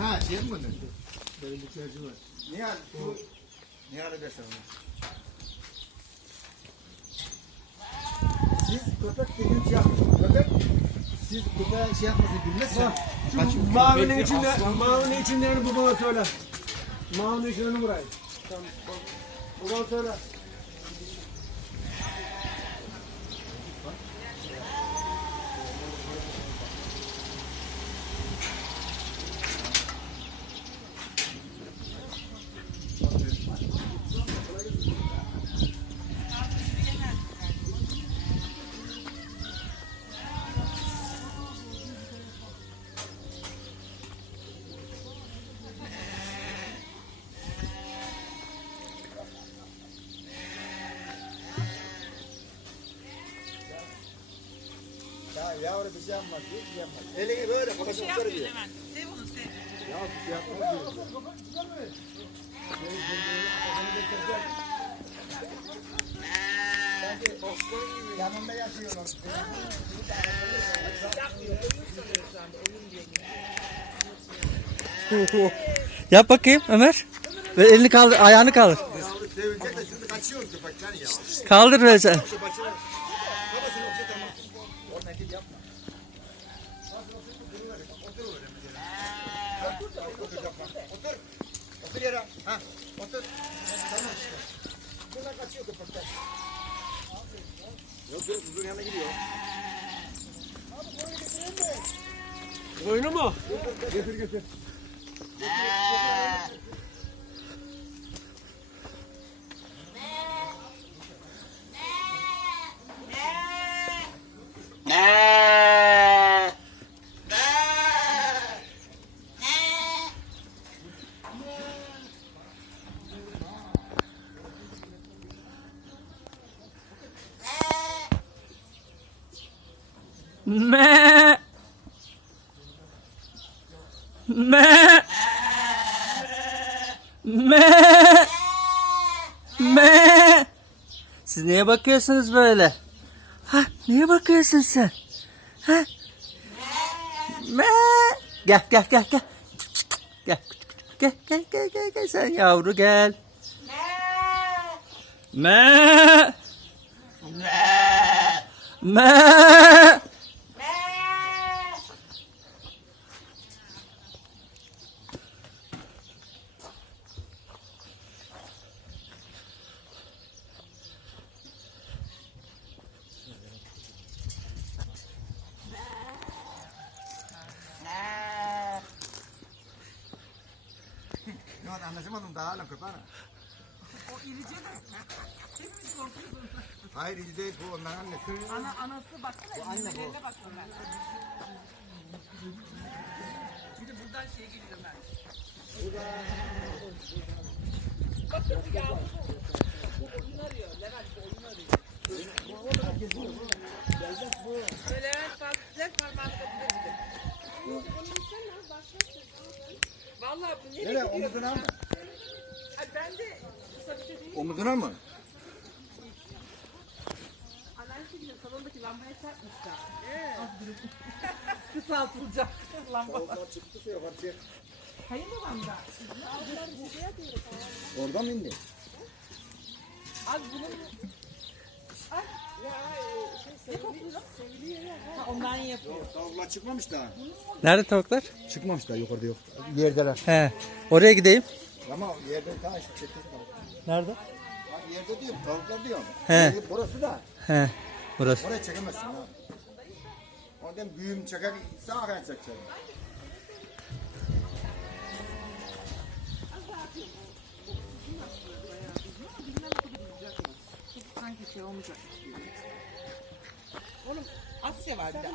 Ha şey mi bunu? Böyle bir çocuğu var. Nihal bu. Nihal'e desene onu. Siz köpek dediğin şey yapın. Köpek siz köpeğe şey yapmasın bilmezsen. Kaçın. Mavinin içinde, mavinin içinderini babana söyle. Mavinin içinderini buraya. Tamam. Babana söyle. Yavru bir şey yapmaz. Hiç şey yapmaz. Elini böyle kafasını yukarı diyor. Sev onu sev. Ya bir şey yapmaz diyor. Yanında yaşıyorlar. Yap bakayım Ömer. Ve elini kaldır, ayağını kaldır. Yavru sevinecek de şimdi kaçıyor köpekten ya. Kaldır böyle sen. Şu başına. Babasını okşa tamam. O nakit yapma. Otur yapma. Otur. Otur yere. Ha, otur. Tamam işte. Buradan kaçıyor köpekler. Yok yok uzun yanına gidiyor. Oyunu mu? Getir getir. Me. Me. Me. Me. Siz niye bakıyorsunuz böyle? Ha, niye bakıyorsun sen? Ha? Me. Gel gel gel gel. Gel. Gel gel gel gel gel sen yavru gel. Me. Me. Ne anlaşamadım hala köpeğine. O irice de. Hepimiz korkuyoruz. Hayır iyi değil bu onların annesi. Ana, anası baksana. Bu anne bu. Baksana ben. Bir de buradan şey geliyor ben. Bakın ya. Vallahi bu nereye Nereye gidiyor? omuzuna mı? Ay ben de kısa bir şey değil. Omuzuna mı? Anneannesi gibi salondaki lambaya çarpmışlar. Kısaltılacak lamba. çıktı suya karşıya. Hayır mı lamba? Oradan mı indi? Abi bunun... Ay. Ya, şey, seviliyor. Seviliyor ya. Ha, ondan yapıyor. Tavuklar çıkmamış daha. Nerede tavuklar? Çıkmamış daha yukarıda yok. Yerdeler. He. Oraya gideyim. Ama yerde daha şu çekti. Nerede? Bak yerde diyorum tavuklar diyorum. He. Yeri Burası da. He. Burası. Oraya çekemezsin ha. Oradan büyüğüm çeker sağa kadar. Sanki şey olmayacak. Oğlum Asya var bir de.